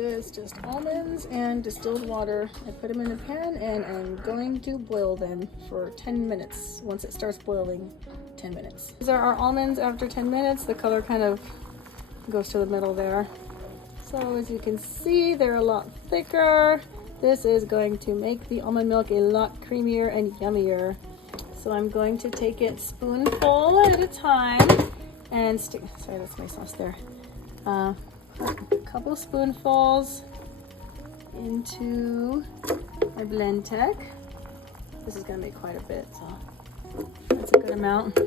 is just almonds and distilled water. I put them in a pan and I'm going to boil them for 10 minutes. Once it starts boiling, 10 minutes. These are our almonds after 10 minutes. The color kind of goes to the middle there. So as you can see, they're a lot thicker. This is going to make the almond milk a lot creamier and yummier. So I'm going to take it spoonful at a time and stick, sorry, that's my sauce there. A couple spoonfuls into my blend tech. This is gonna make quite a bit, so that's a good amount.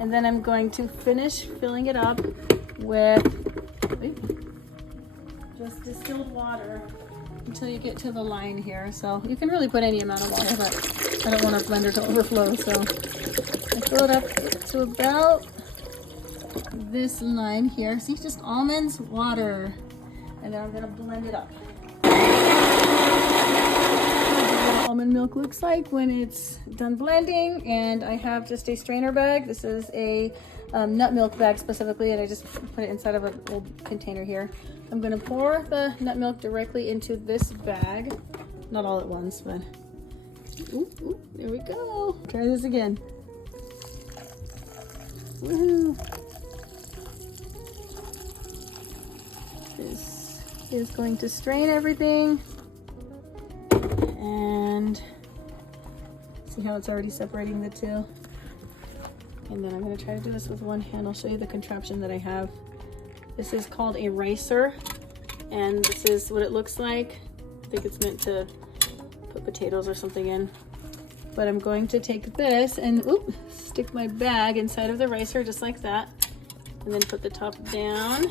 And then I'm going to finish filling it up with just distilled water until you get to the line here. So you can really put any amount of water, but I don't want our blender to overflow. So I fill it up to about this line here. See, just almonds, water, and then I'm gonna blend it up. What almond milk looks like when it's done blending. And I have just a strainer bag. This is a nut milk bag specifically, and I just put it inside of an old container here. I'm gonna pour the nut milk directly into this bag. Not all at once, but ooh, there we go. Try this again. Woohoo! This is going to strain everything, and see how it's already separating the two. And then I'm going to try to do this with one hand. I'll show you the contraption that I have. This is called a ricer, and this is what it looks like. I think it's meant to put potatoes or something in. But I'm going to take this and stick my bag inside of the ricer just like that, and then put the top down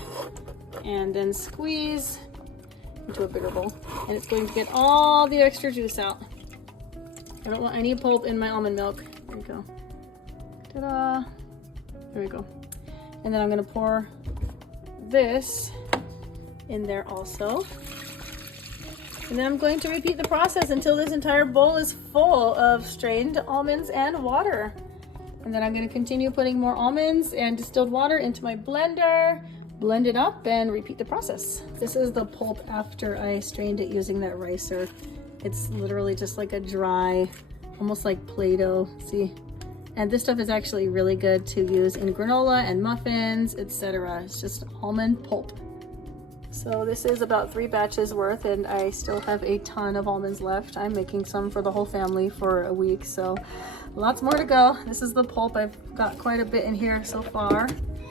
and then squeeze into a bigger bowl, and it's going to get all the extra juice out. I don't want any pulp in my almond milk. There we go. Ta-da! There we go. And then I'm going to pour this in there also. And then I'm going to repeat the process until this entire bowl is full of strained almonds and water. And then I'm going to continue putting more almonds and distilled water into my blender, blend it up, and repeat the process. This is the pulp after I strained it using that ricer. It's literally just like a dry, almost like Play-Doh. See? And this stuff is actually really good to use in granola and muffins, etc. It's just almond pulp. So this is about 3 batches worth, and I still have a ton of almonds left. I'm making some for the whole family for a week, so lots more to go. This is the pulp. I've got quite a bit in here so far.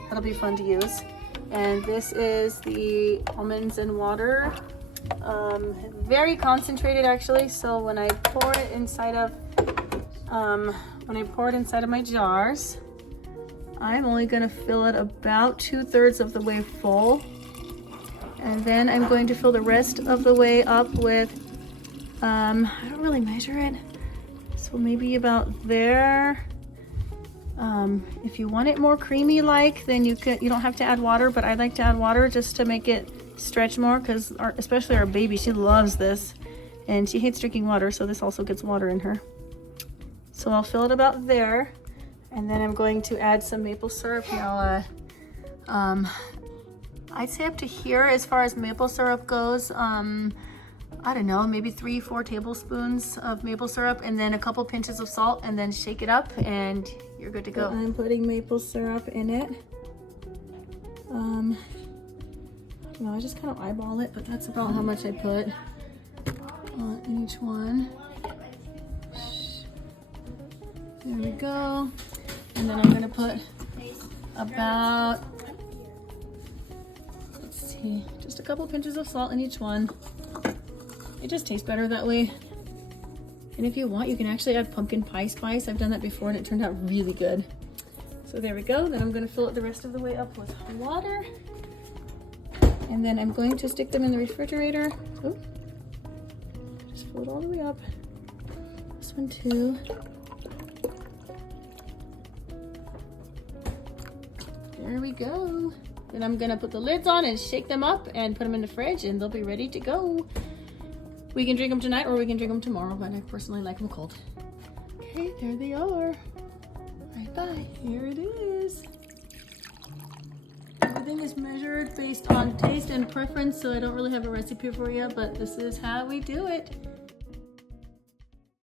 That'll be fun to use. And this is the almonds and water. Very concentrated actually, so when I pour it inside of my jars, I'm only gonna fill it about 2/3 of the way full. And then I'm going to fill the rest of the way up with, I don't really measure it, so maybe about there. If you want it more creamy like, then you don't have to add water, but I like to add water just to make it stretch more, because especially our baby, she loves this and she hates drinking water, so this also gets water in her. So I'll fill it about there, and then I'm going to add some maple syrup. Now, I'd say up to here as far as maple syrup goes. I don't know, maybe 3-4 tablespoons of maple syrup, and then a couple pinches of salt, and then shake it up and you're good to go. I'm putting maple syrup in it. I just kind of eyeball it, but that's about how much I put in each one. There we go. And then I'm gonna put about, just a couple pinches of salt in each one. It just tastes better that way. And if you want, you can actually add pumpkin pie spice. I've done that before and it turned out really good. So there we go. Then I'm going to fill it the rest of the way up with water. And then I'm going to stick them in the refrigerator. Ooh. Just fill it all the way up. This one too. There we go. Then I'm gonna put the lids on and shake them up and put them in the fridge, and they'll be ready to go. We can drink them tonight or we can drink them tomorrow, but I personally like them cold. Okay, there they are. Right by. Here it is. everything is measured based on taste and preference, so I don't really have a recipe for you, but this is how we do it.